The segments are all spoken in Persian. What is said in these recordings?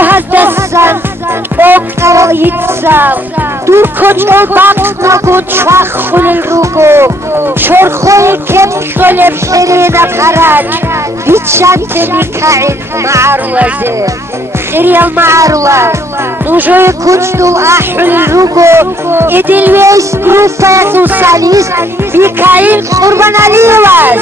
هستن با قرایتسم دور کجا بقت نگو چوخ خلل روگو شرخوی کم خلب خرید قرد بیچند میکعین معروزه خریال معروز نوجوی کجدو احل روگو ادلویس گروفت و سالیس میکعین قربان علیوز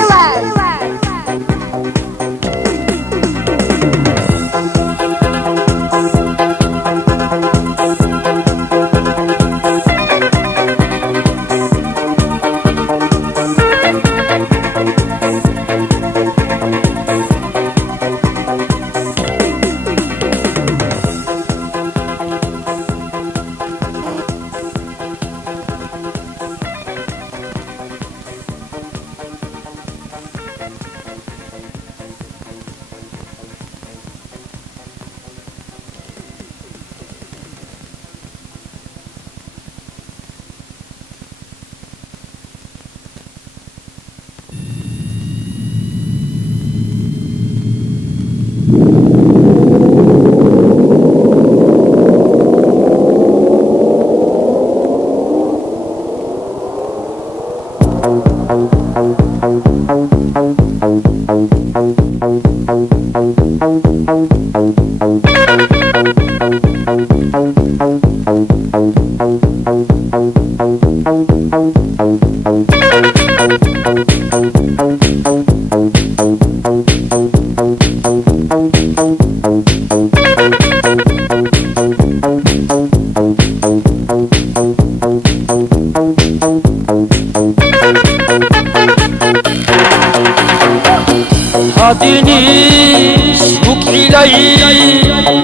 دينيش وكيلي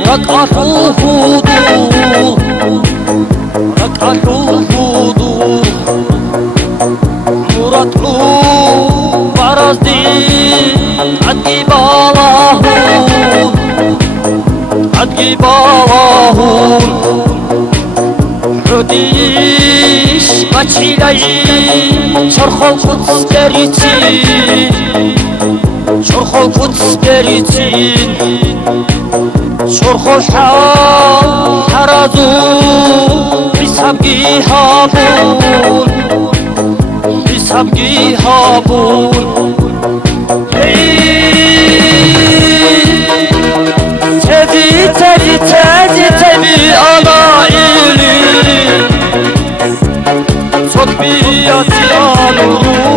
ركعة الحضور ركعة الحضور مراد بعرس دين عدقي بالاهون عدقي بالاهون حديش مچيلي شرخ القدس دريتين شرخ القدس بريتين شرخ الحال حرزون بسبقي هابون بسبقي هابون تدي تدي تدي تبي أنا إلي صدبياتي أنورو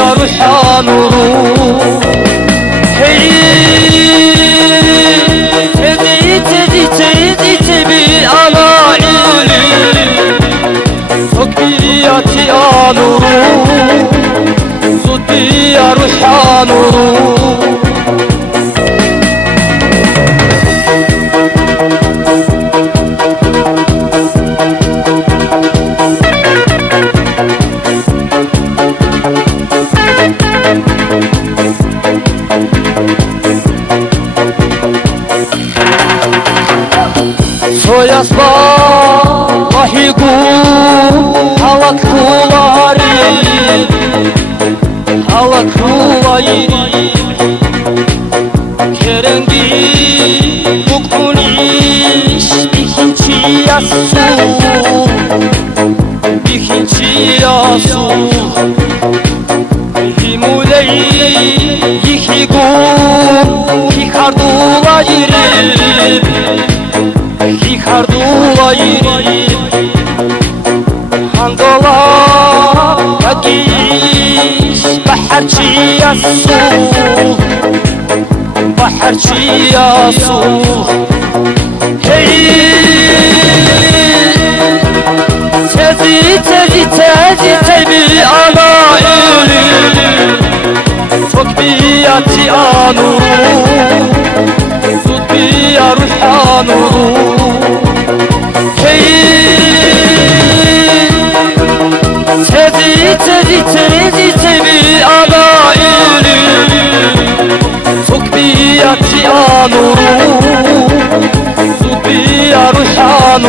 يا روحان روح تدي تدي تدي تبي أنا إلي صدقياتي أنا روح صدقي يا روحان روح soyasba vahigu halak kulayri kerengi bukuniş bikinci yasu himuley yihigu hikardulayri hikardulayri handola yagiş baharchi yasu tezi tebi ana ili صدبياتي أنور صدبي يا روحان تدي تبي أنا إلي صدبياتي أنور صدبي يا روحان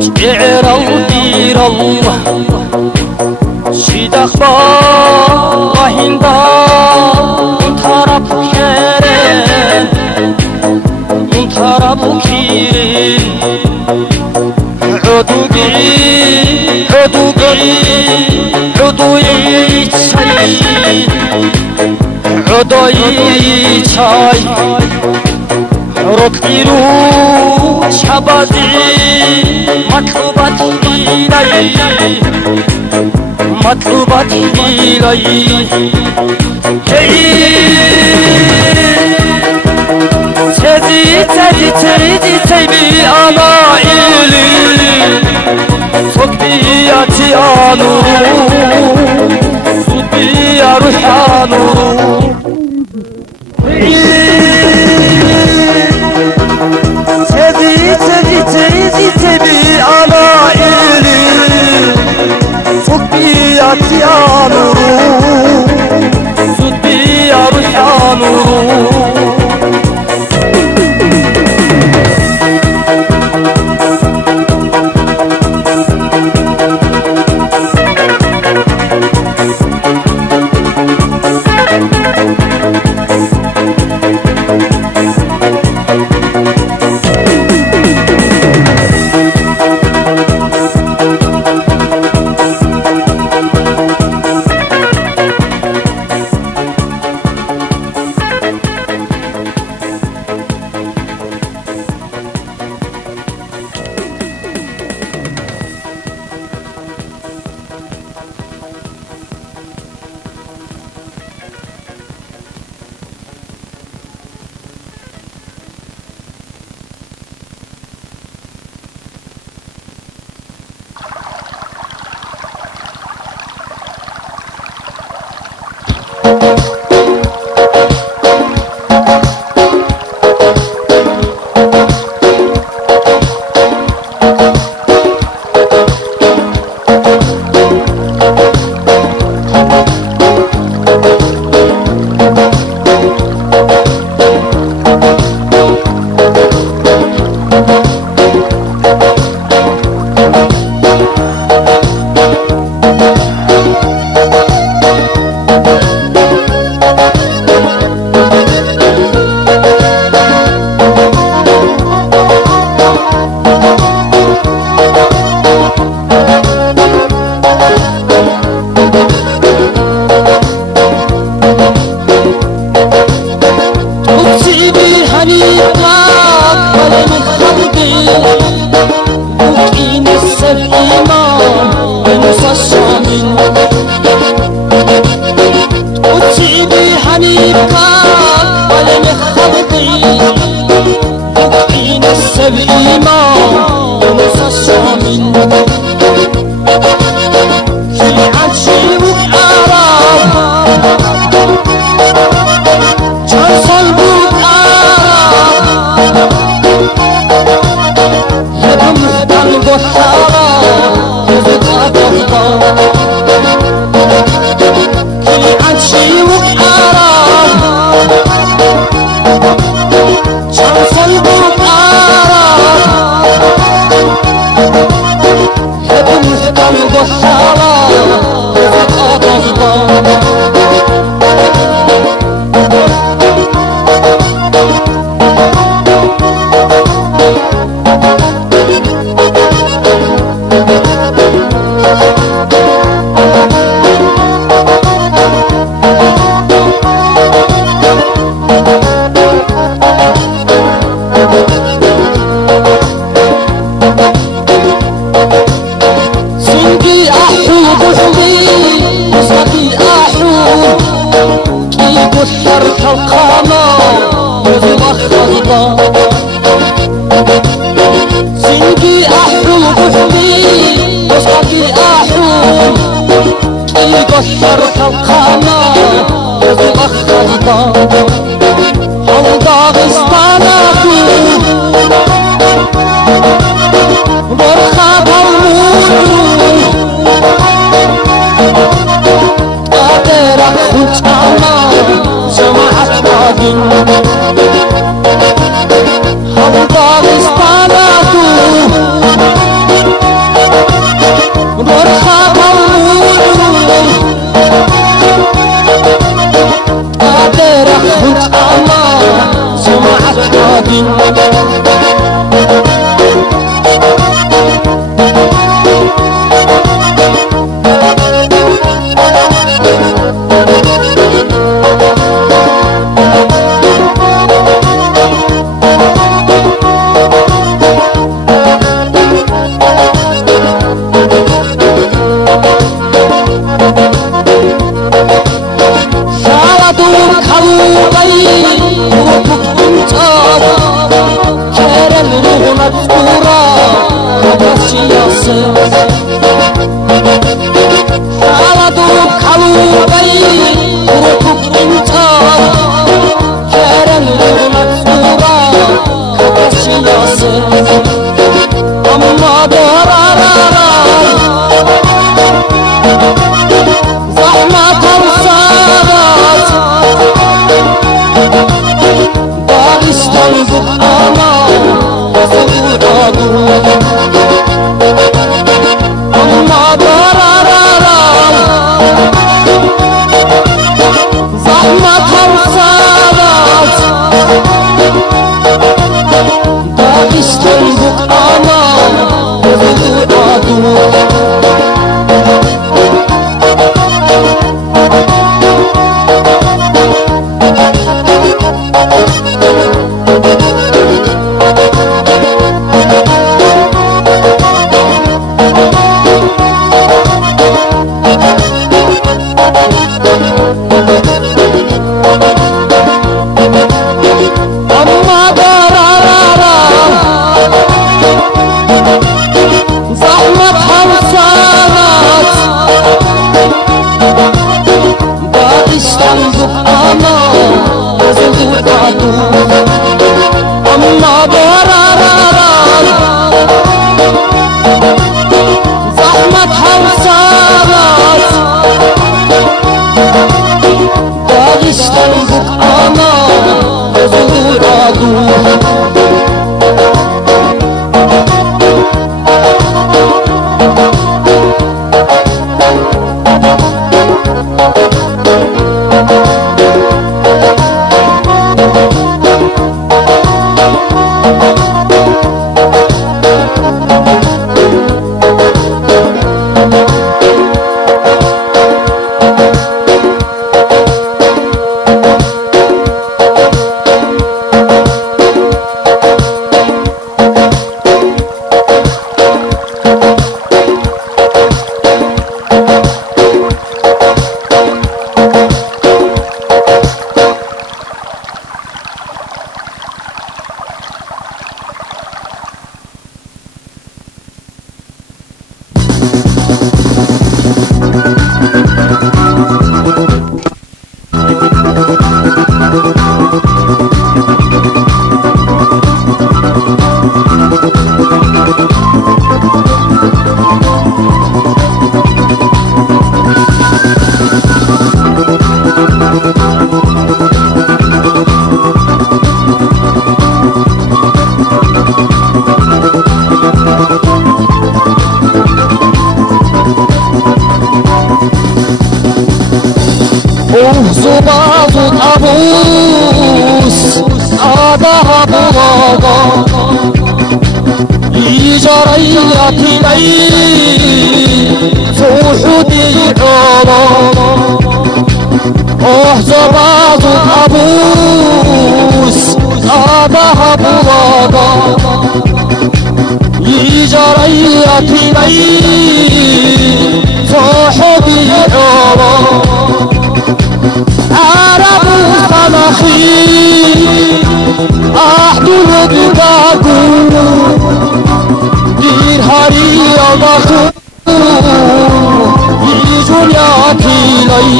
شعر الدير الله شيدخ باهندا انتراب كيرين انتراب كيرين عدوغي عدوي تشاي عدوي تشاي رطيرو شبازي مطلوباتي لاي مطلوباتي لاي تزي بي أنا إلي صدبي أتيانو صدبي أروحانو تزي بي أنا إلي صدبي أتيانو صدبي أروحانو Natura Kadasiyası Şaladım kalubayı Kurutup insan Kerem Natura Kadasiyası Amma darararay Zahmet alsarat Dağistan bu ana Amma darararay Zahmet alsarat Dağistan bu ana Zubazun abus Adaha bulaga İcarayyatilay Zuhudi ola Oh zubazun abus Adaha bulaga İcarayyatilay Zuhudi ola Arabu sanahi Ahdulu dudagu Bir hari Allah'u Yicun yakilay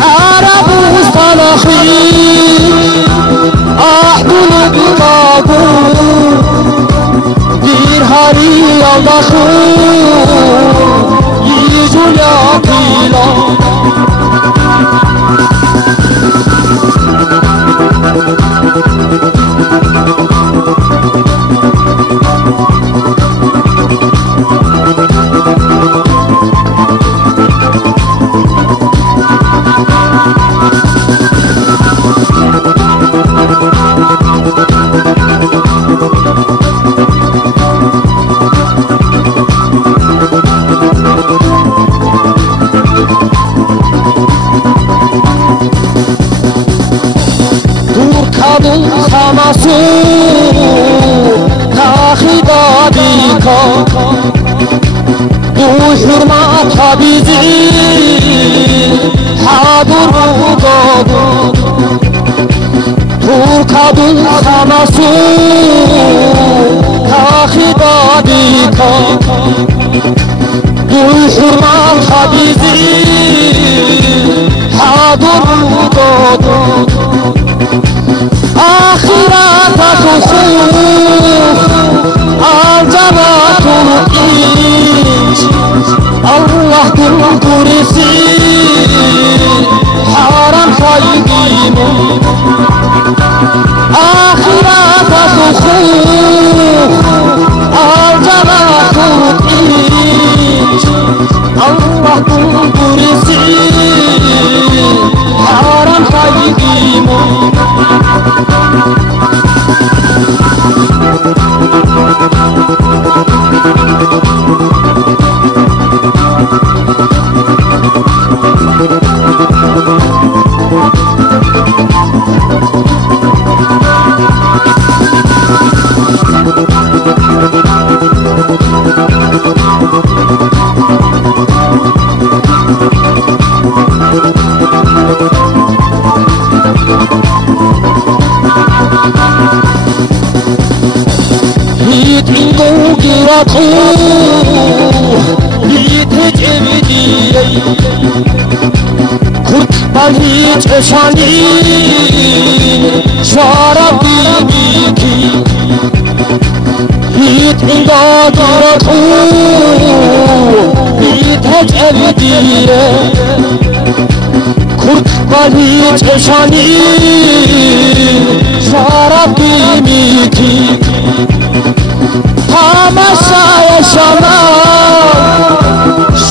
Arabu sanahi Ahdulu dudagu Bir hari Allah'u Yicun yakilay Turkanın kanasu Kahida محبوب برسی حرام خیلیمون kurtbali çeşani şarabı biki bit ingadıratu bit evdiye kurtbali çeşani şarabı biki Tamasha yaşama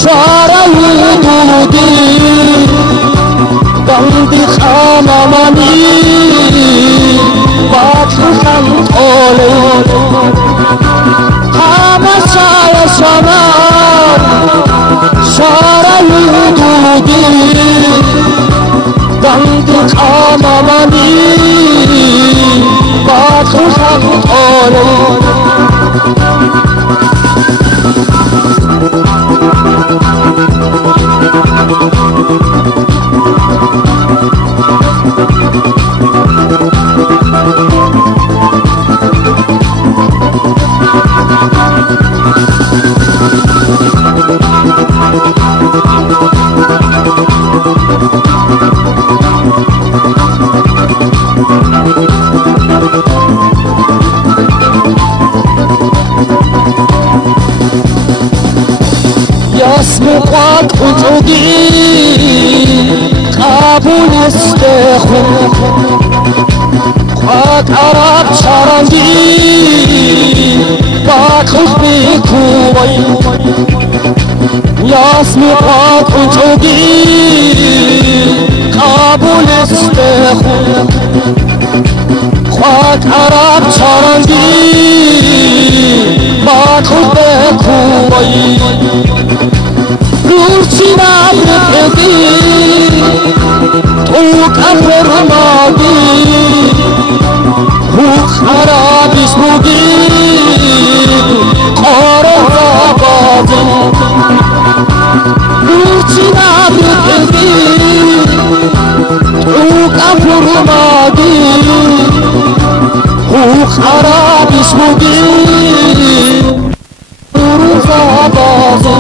şara hududi Dandi khamamani Bakhan ole Tamasha yaşama şara hududi Dandi khamamani Bakhan ole Yasmuqat ucudi qabul istekhun Qat arab charandi Bakhush bikuway Yasmuqat ucudi qabul istekhun Qat arab charandi Bakhush bikuway Ruchina bhedi tu kafir madi hu kharab ismudi qara bazi Ruchina bhedi tu kafir madi hu kharab ismudi qara bazi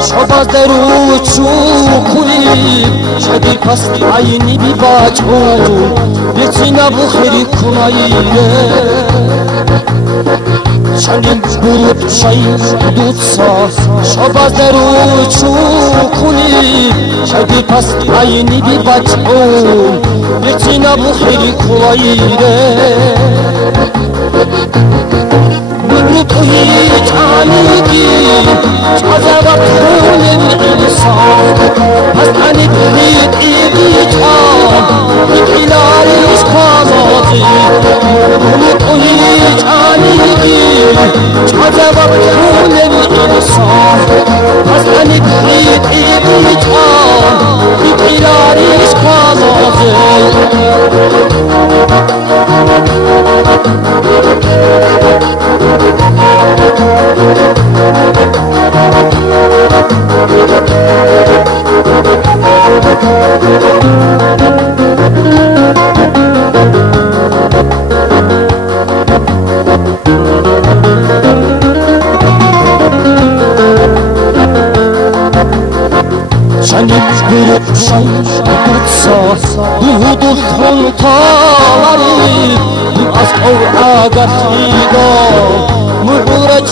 شباز درو چوکوی شدی پس عینی بی باچو بچینا بخیری کناییره شنیم برود شای دوتسا شباز درو چوکوی شدی پس عینی بی باچو بچینا بخیری کناییره توی تانیگی چازا پول انسان از تنی برید ایگی تا ایلاری اسکان Şenlik bir kuşay tutsa Duhudul tuntaları Az kov agatida Mu'reç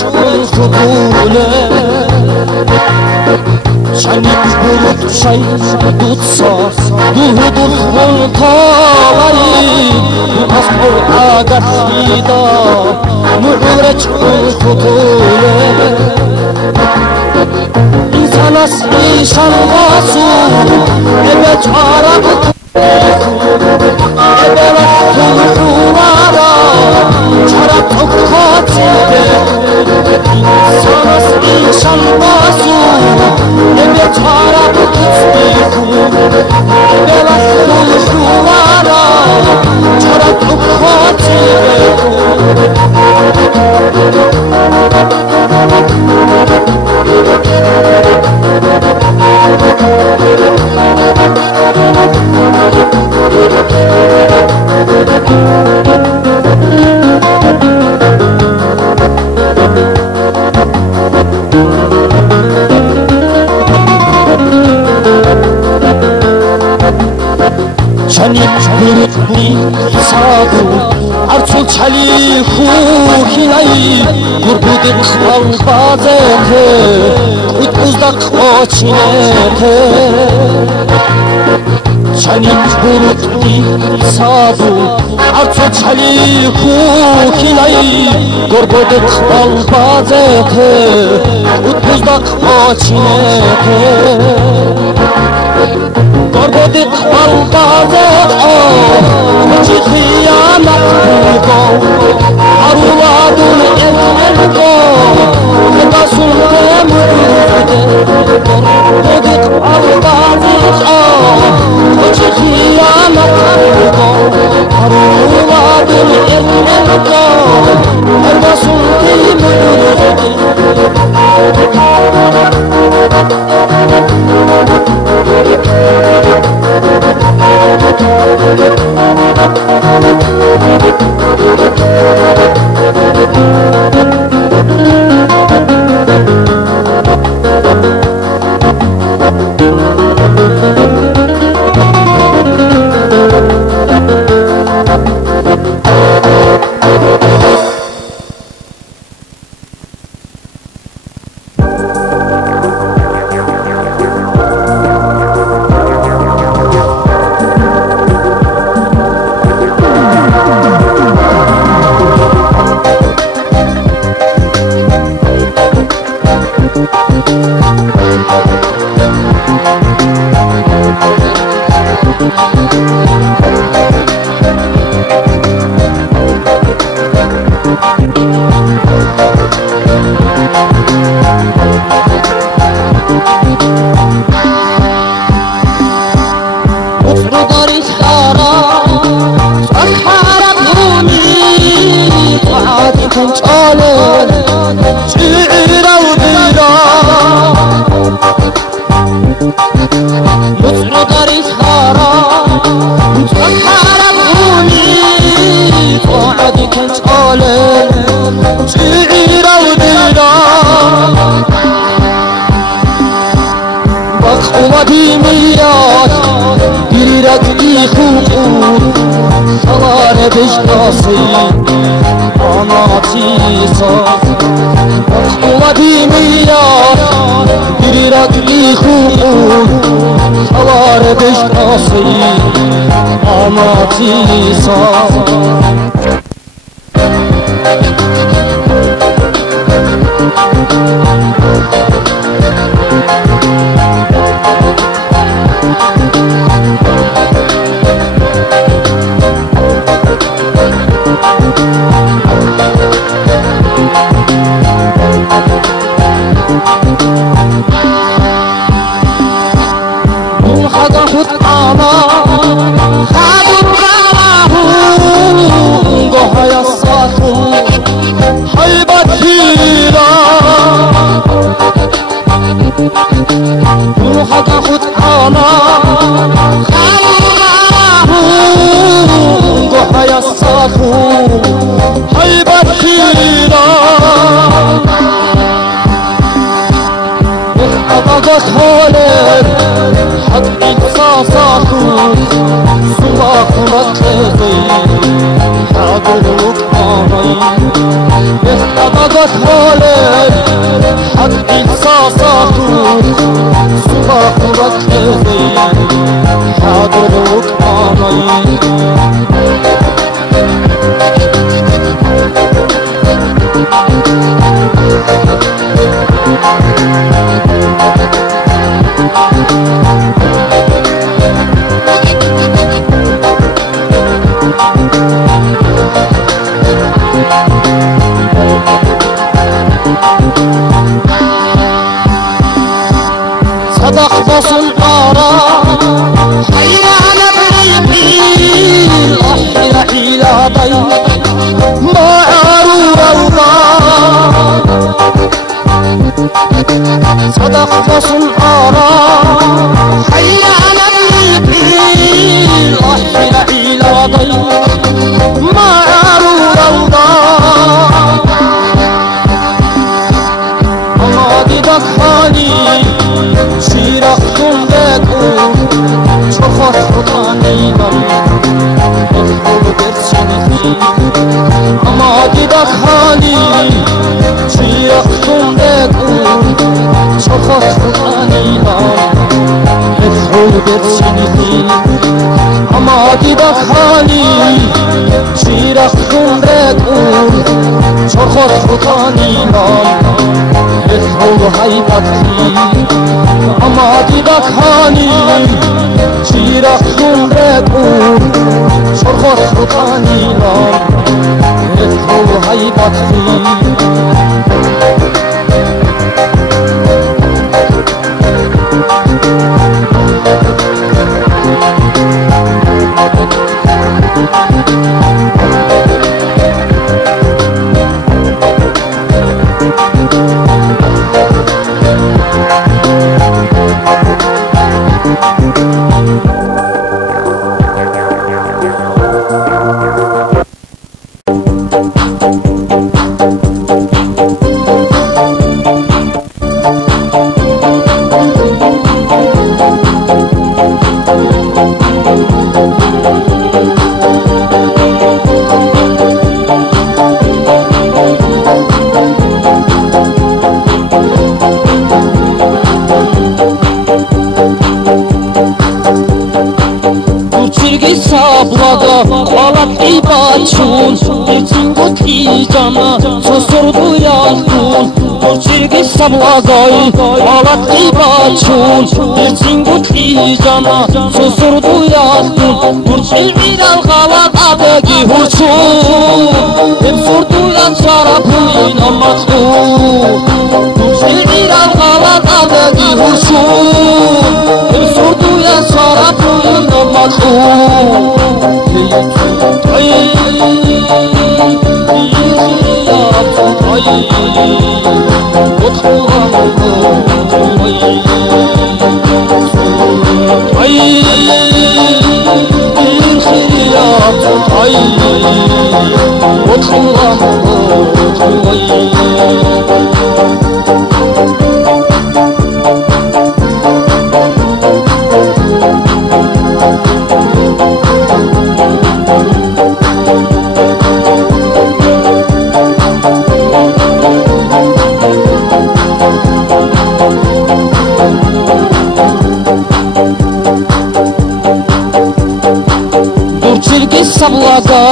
kudule Şenlik bir kuşay tutsa Duhudul tuntaları Az kov agatida Mu'reç kudule İnsanası şanvası Evet arak Evet tulkulara Çarak tukatide İnsanası şanvası Evet arak Evet tulkulara Çarak tukatide Şenlik bir sabu Arçul çali huhinayı Gurbudik albazete Utuzdak oçinete Şenlik bir sabu Arçul çali huhinayı Gurbudik albazete Utuzdak oçinete Gorbodik albazet Kuchi khiyanat ko Aruladul ekmel ko Nedasun temurde Gorbodik albazet Kuchi khiyanat ko Aruladul ekmel ko Nedasun temurde اومدی میاد دیرت ای خوب سوار بشناسی آناتی ساز اومدی میاد دیرت ای خوب سوار بشناسی آناتی ساز حالك حد إحساساتك صلاح ركضي حاضرك آمي صدق بصن آرام حيان بريقي أحير حيلاتي ما عارو الله صدق بصن آرام حيان بريقي أحير حيلاتي ما عارو الله أما ديدك حالي شیرختون بگو چو خود خودانیدم بخور برچینی اما دیدک حالی شیرختون بگو چو خود خودانیدم بخور برچینی اما دیدک حالی شیرختون بگو چو خود خودانیدم بخور حیبتی اما دیدک حالی شیرختون بگو شرخ خودانی نام بخور حیبتی Bachun, içingo tijana, susurdu yaktun. Burçirgi sablagay, alat bachun, içingo tijana, susurdu yaktun. Burçirgi dalgalat adagi hurçun, hep surdu yan şarapın amatun. Burçirgi dalgalat adagi hurçun, hep surdu yan şarapın amatun. Sablaga,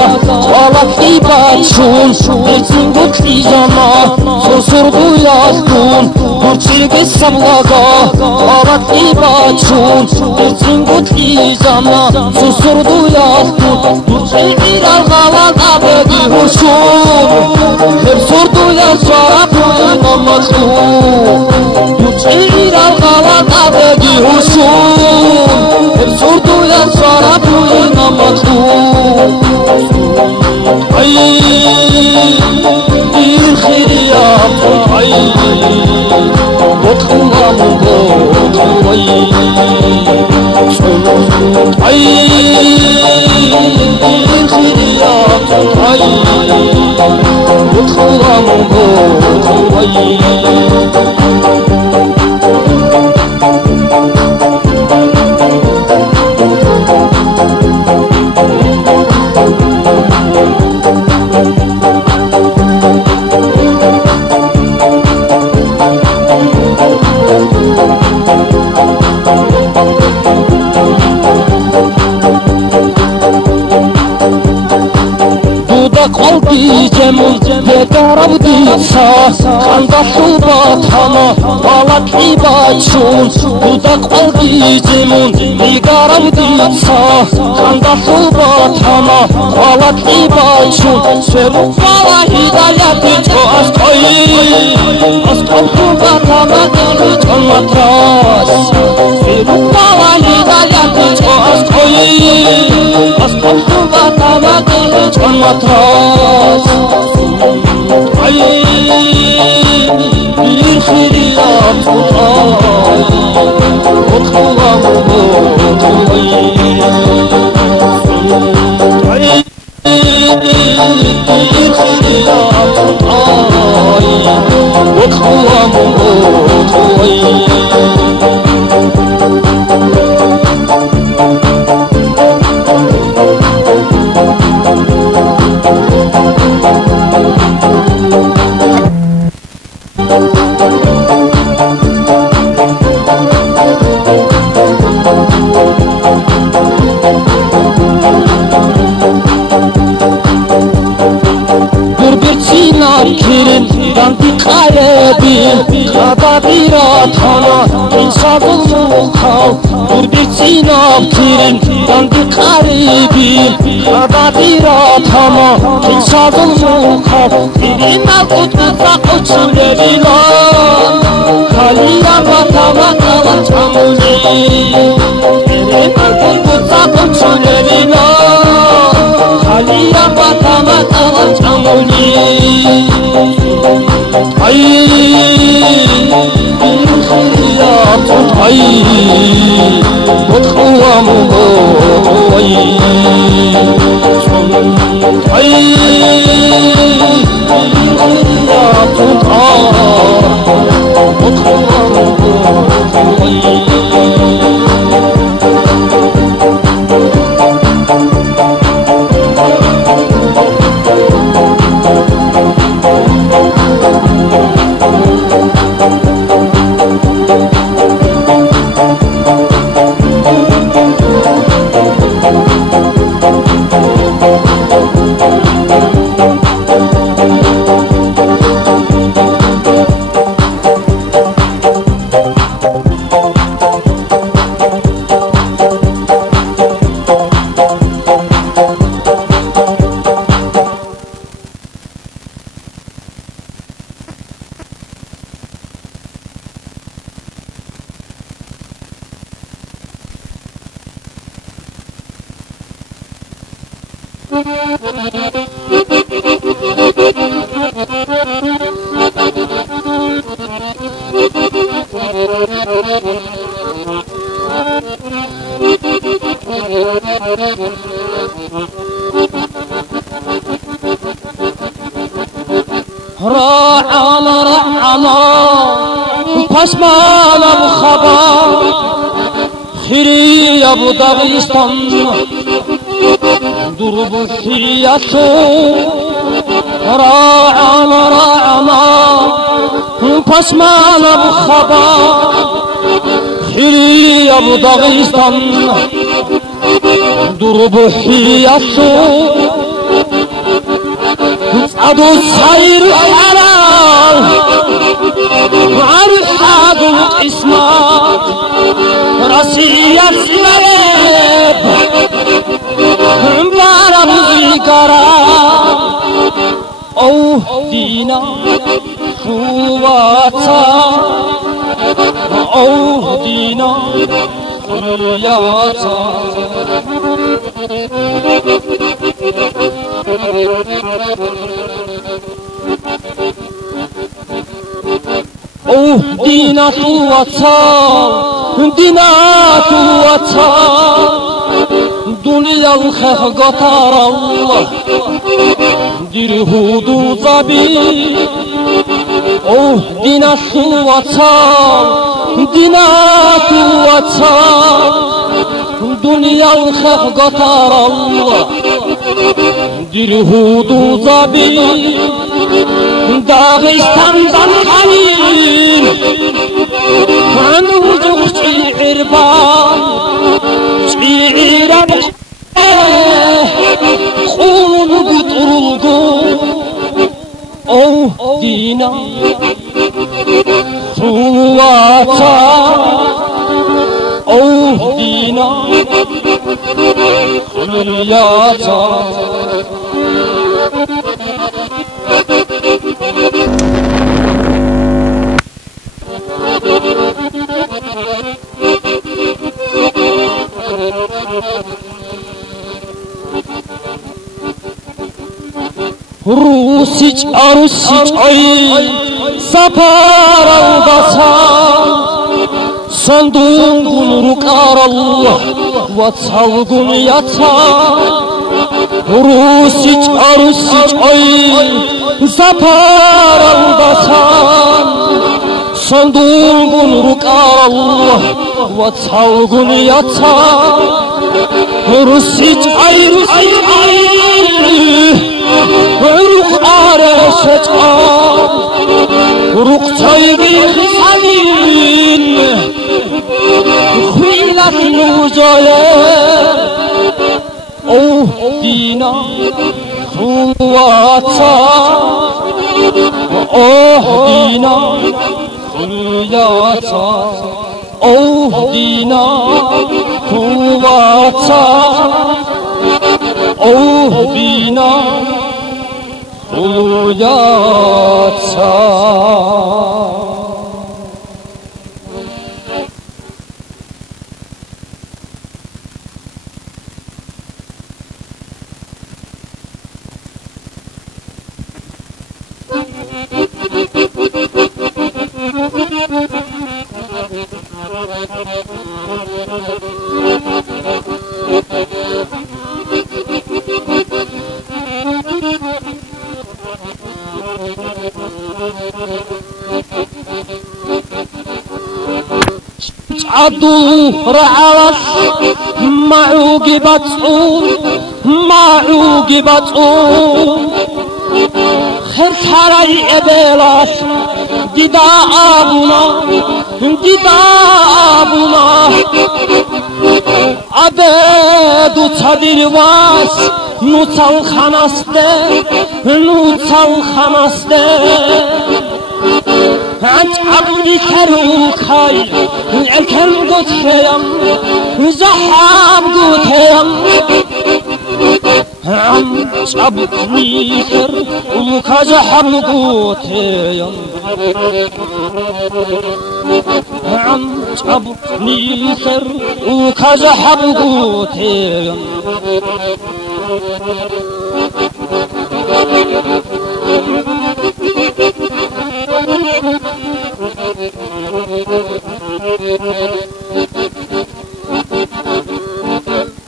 alak bachun, içingo tijana, susurdu yaktun. Burçirgi sablaga, alak bachun, içingo tijana, susurdu yaktun. Burçirgi dalgalan adagi hurçun, hep surdu yan şarapın amatun. Burçirgi dalgalan adagi hurçun, hep surdu yan şarapın amatun. Ay, bir khiriyat ay, botkulam botkuay. Ay, bir khiriyat ay, botkulam botkuay. qalbi cemul Yegarabditsa Kandaşul batana Balat ibachun Buda qalbi cemul Yegarabditsa Kandaşul batana Balat ibachun Seruk bala hidayeti çoğaz koyun Askolun batana Dili çon matras Seruk bala hidayeti çoğaz koyun Askolun batana Dili çon matras Ay bir xiriyat tutay Otkulam otay Ay bir xiriyat tutay Otkulam otay Kirin danti karebi Kadabiratana İnsafın muhal Gurbetçina kirin danti karebi Kadabiratana İnsafın muhal Birine kutluza koçule bilan Kaliya batama kalan çamuli Birine kutluza koçule bilan Kaliya batama kalan çamuli Ay bir xiriyat tutay Otkulam otay Ay bir xiriyat tutay Otkulam otay رعنا رعنا Paşmana bu haber Xiriya bu Dağistan Durubu xiriyatı Ra'ana ra'ana Paşmana bu haber Xiriya bu Dağistan Durubu xiriyatı Adu sayr halal Arhad ismat Rasiyat sinayeb Baramızı kara Oh dina kuvvata Oh dina hürriyata Oh dina kuvvata Dina kuvvata Dünya xalqatar Allah Dirhudu zabi Oh dina kuvvata Dina kuvvata Dünya xalqatar Allah Dirhudu zabi Dağistan'dan halil Hanıcık şiirban Şiirab Qulu buturulgun دينا خواتا أو دينا خلياتا روسيج أروسيج أي سفر البصر صندوق ركار الله وتصلق يتا روسيج أروسيج أي سفر البصر صندوق ركار الله وتصلق يتا روسيج أي روسيج أي روح عرشت روح طيبي خسالين خيلة نوزايا أوه دينا خواتا أوه دينا خلياتا أوه دينا خواتا أوه دينا خلياتا عدو رعاش معوقبتون خير حراي ابلاش ديدا ابونا عبدو تصدير واس نوصل خمسته أنت عبدي كروكاي الكل قتهم زحام قتهم عم عبدي كر وكزحام قتهم عم عبدي كر وكزحام قتهم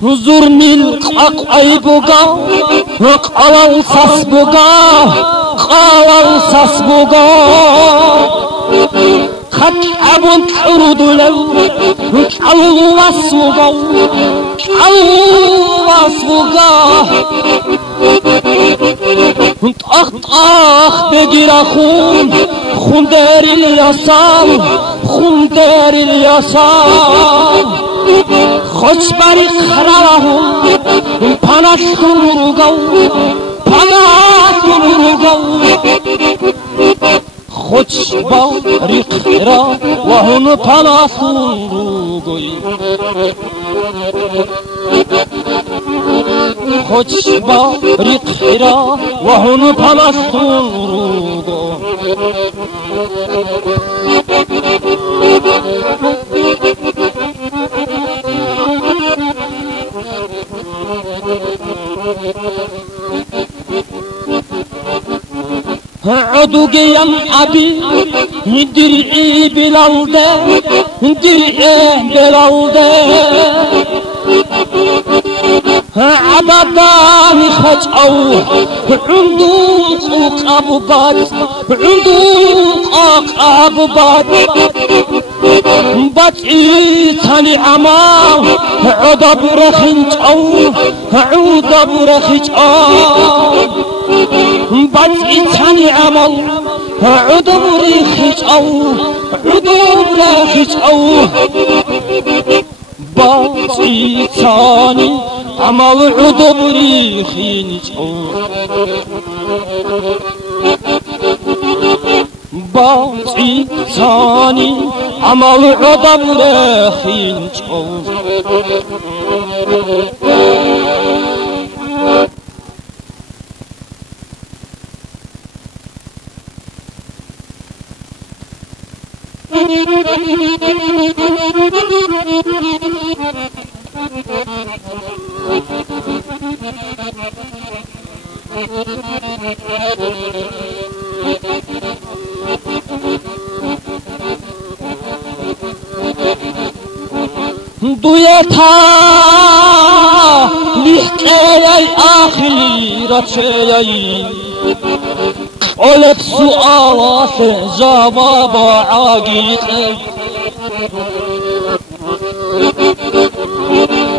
زورني القاقعي بوغا قلال ساس بوغا خد عبون تحرد لو قلو واسوغا طاخ بجرا خون دار اليسار خوش باری خرالهم پناهتون رو گو خوش باری خرا و هم پناهتون رو گوی خوش باری خرا و هم پناهتون رو گو عدو قيام أبي درعي بلالده عبداني خجعو عندوق أبو بات بطعي تاني عمام عدب رخيجعو بطعي تاني عمام عدب رخيجعو بطعي تاني عمل عدب رخيجعو باطی ثانی عمل عدم رخینج دویتا لیحقی آخیرتی قلب سؤالات جواب عاقیقی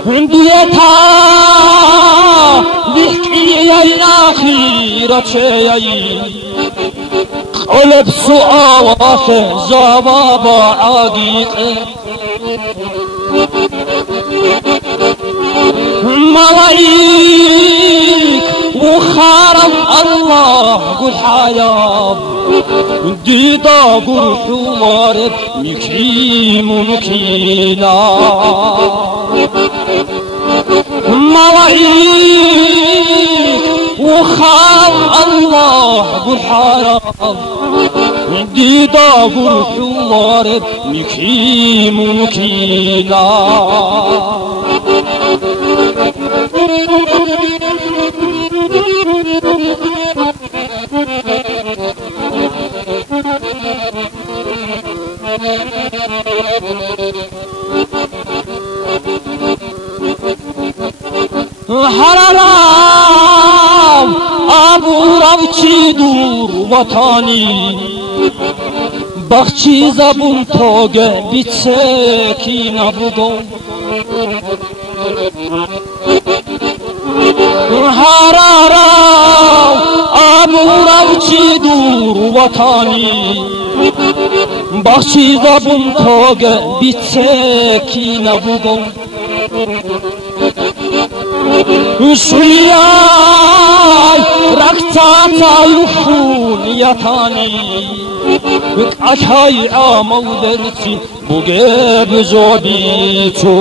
دویتا لیحقی آخیرتی قلب سؤالات جواب عاقیقی ملايك وخارم الله قل حياب ديدا قل حوارب مكيم مكينا ملايك وخارم الله قل حياب ديدا قل حوارب مكيم مكينا حرام ابو روچی دور وطانی بخچی زبون توگه بیچه کی نبودم حرام ابو روچی دور وطانی بخچی زبون توگه بیچه کی نبودم شویای رکتا لخون یتانی اکای عامو درتی بگه بزابی تو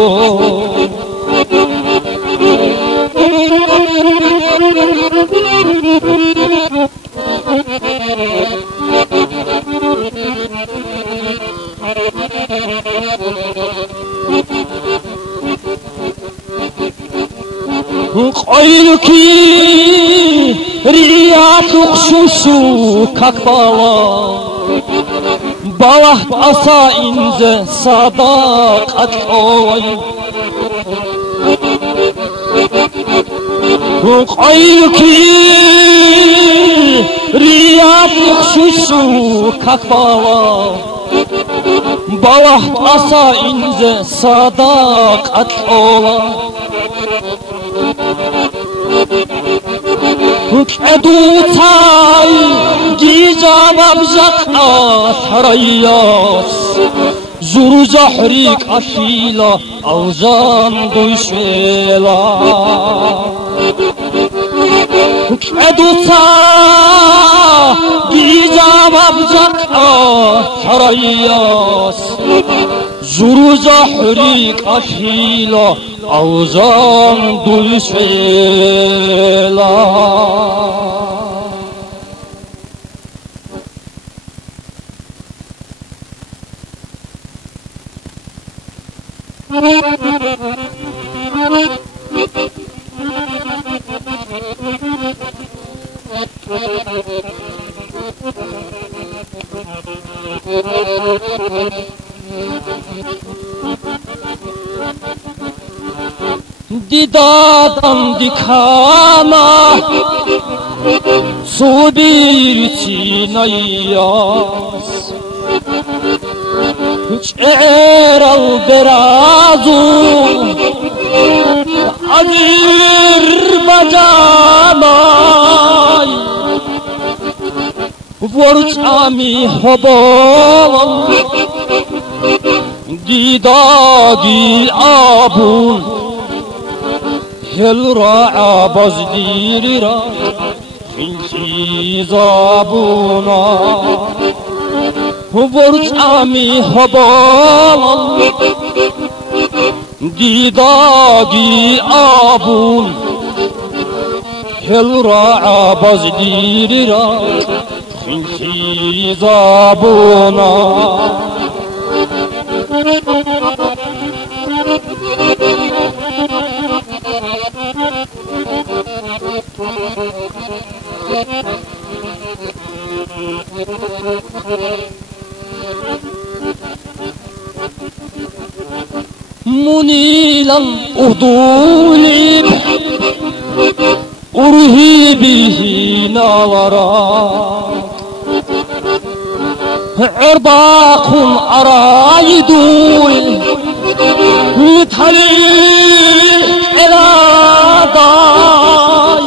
قايلكي ريات خشوشو كاكبالا بوحت عصا إنزة صداقة قوي قايلكي ريات خشوشو كاكبالا بوحت عصا إنزة صداقة قوي ادوتای گیجاب بزق حریاس زور زحریک افیلا اوزان دوشلا ادوتا گیجاب بزق حریاس زور زحریک افیلا اوزان دوشلا دیدادم دیکاما صبیرتی نیاس شعر البرازو عبير بجاماي ورجامي هبال دیدادی آبون هل راعا بزدیری را خیلی زابونا ورچامی هبال دیداگی آبون هل را عباز دیری را خیلی زابونا منيلا أضولي أرهبه نارا عرباق أرايدول متحليل إلى داي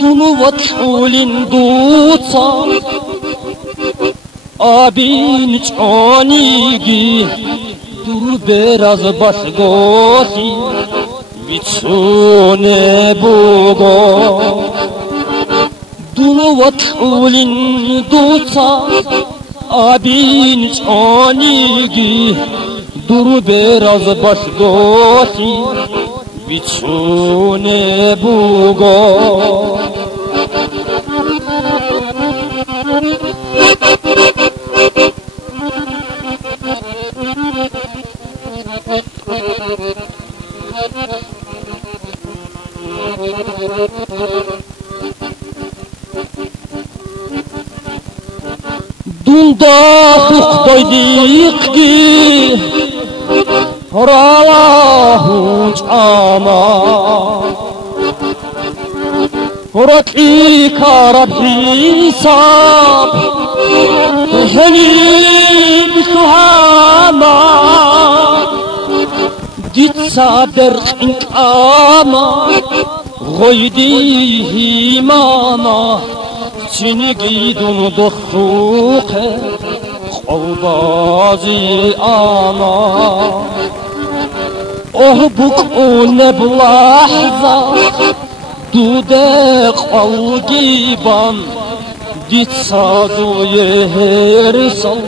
دنوة حول دوتصا آبین چانیگی دور براز باشگاهی بیچونه بوگا دونو و تولین دوتا آبین چانیگی دور براز باشگاهی بیچونه بوگا Dunda xuqdoydiq ki Ralahu çama Raki karab hisab Helim suhama Ditsa derqink ama Goydi mama Çinigidun dostluqe Qolbazi ana Oh bukune blahza Dude qalgiban Ditsadu yersal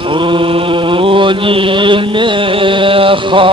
Hurulil mekha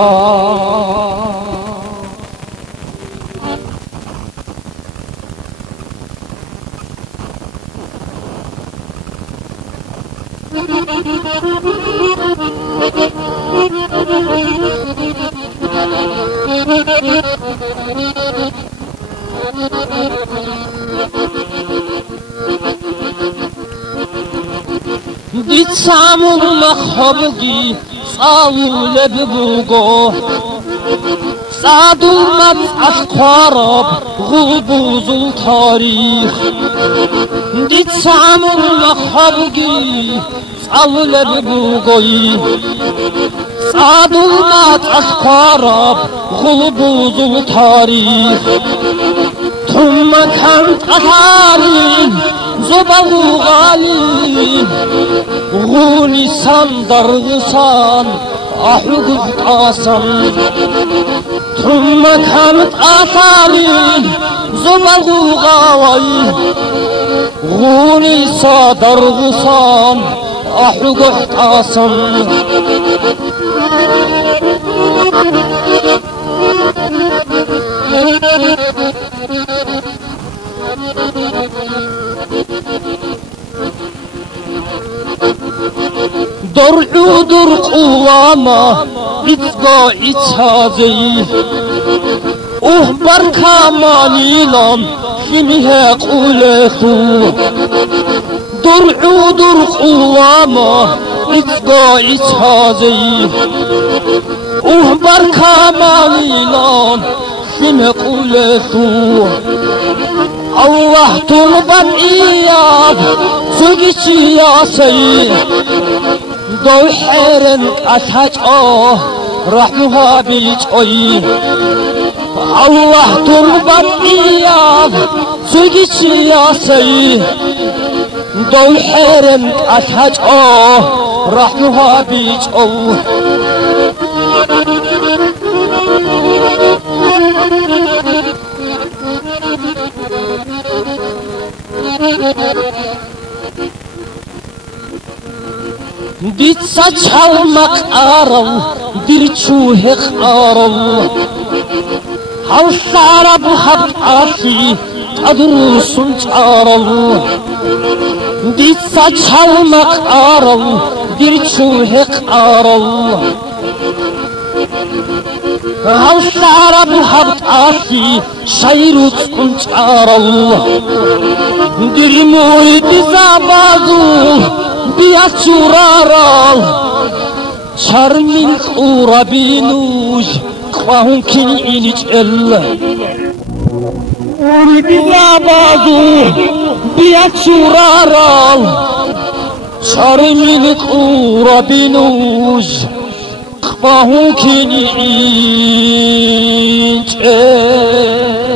Ditsamun mahhabgi Sağule bibulgo Sadulmat asqarab Gubuzul tarih Ditsamun mahhabgi Sağule bibulgoy Sadulmat asqarab Gubuzul tarih Tumma kant atarin Zobalu galin Guni san dargısan Ahuguz asan Tumma kant atarin Zobalu galin Guni sa dargısan Ahuguz asan Dor'udur qulama Bitqa içhazi barka malilam Kimhe qulethu Dor'udur qulama Bitqa içhazi barka malilam Kimhe qulethu Allah turban iyab Sugici yasayı Doy heren ataç oh Rahmuha biliç oy Allah turban iyab Sugici yasayı Doy heren ataç oh Rahmuha biliç oy Ditsa çalmak arav bir çuhek arav Havsara bu haptasi adrusun çarav Ditsa çalmak arav bir çuhek arav Havsara bu haptasi şayrut çarav Dirmoy bizabazu Bia churaral Charmin khura binuj Khwahun kin ilich ella Uri bizabazu Bia churaral Charmin khura binuj Khwahun kin ilich ella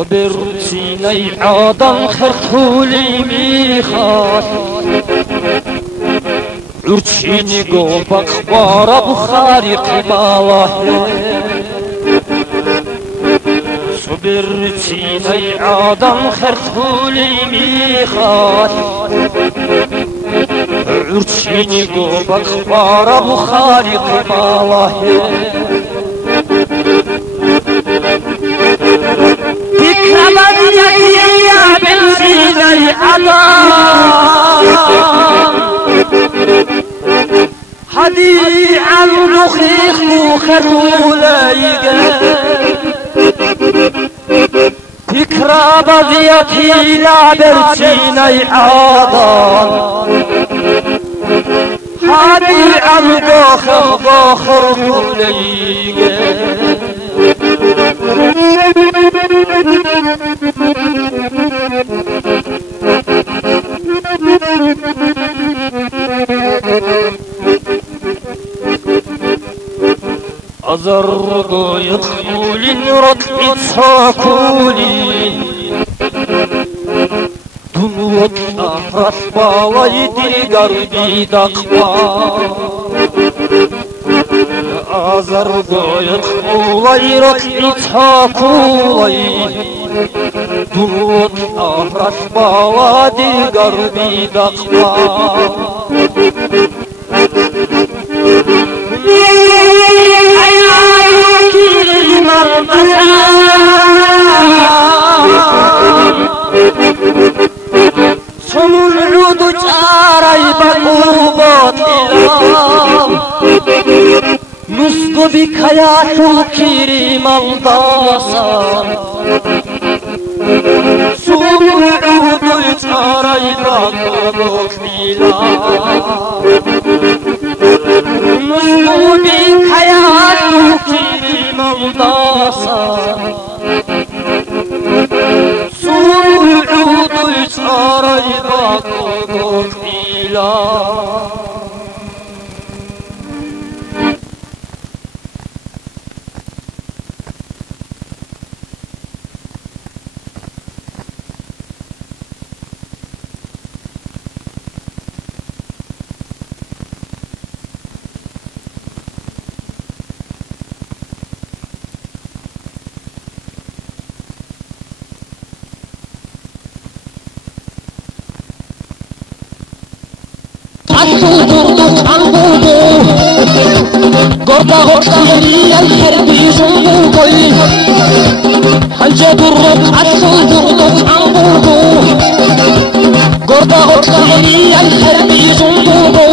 صبرتي عادا خرطولي ميخاس عرتشيني قوبك بارا بخارق مالاهي صبرتي عادا خرطولي ميخاس عرتشيني قوبك بارا بخارق مالاهي حدي عن مخيخ وخروليقا فكرة بضيتي لعبرتيني عاضان حدي عن بخر وليقا أزرق يدخل ركب ساكولي دنوت أحرصبا ويدي قربي دقبا أزرق يدخل ركب ساكولي دنوت أحرصبا ويدي قربي دقبا سمعود جاري بقوبات إلام نسق بك يا شكري ملداسا سمعود جاري بقوبات إلام نسق بك يا شكري ملداسا سمعود جاري بقوبات إلام قرب غطاني الحربي زنبوكي هنجد الرقعة صندوق عنبوكو قرب غطاني الحربي زنبوكو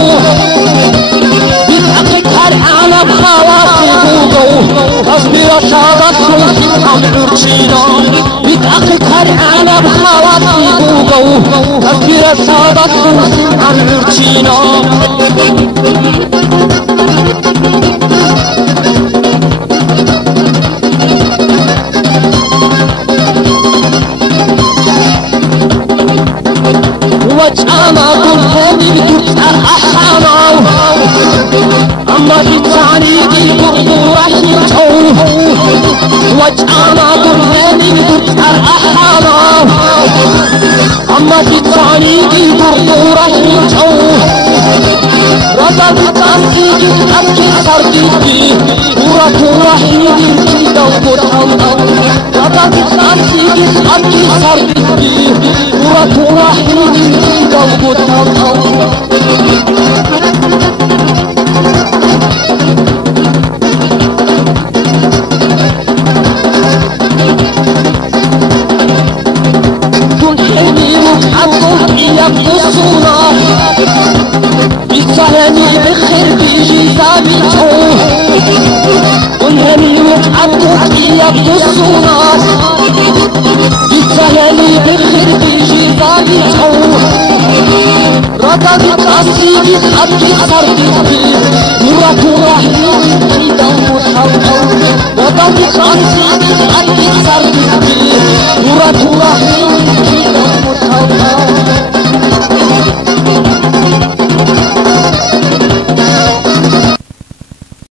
بتحقق هرعانا بخواطي بوكو قصبي رشادة سلطي عن عرشينا بتحقق هرعانا بخواطي بوكو قصبي رشادة سلطي عن عرشينا وجعنا كل هذه بتبقى أحانا أما تتعني قرطورة وجعنا برهاني تسأل أحانا أما تتعني قرطورة رضا بتأسيك أبكي صرديكي ورة وحيدي كيدا وقرطان رضا بتأسيك أبكي صرديكي ورة وحيدي كيدا وقرطان يقصونا بالسهاني بخير بيجي ثابته والهني وتعبدك يقصونا بالسهاني بخير بيجي ثابته رضا بتأسيك أبكي صرديكي ورات وراحي كيدا وحوطا رضا بتأسيك أبكي صرديكي ورات وراحي كيدا وحوطا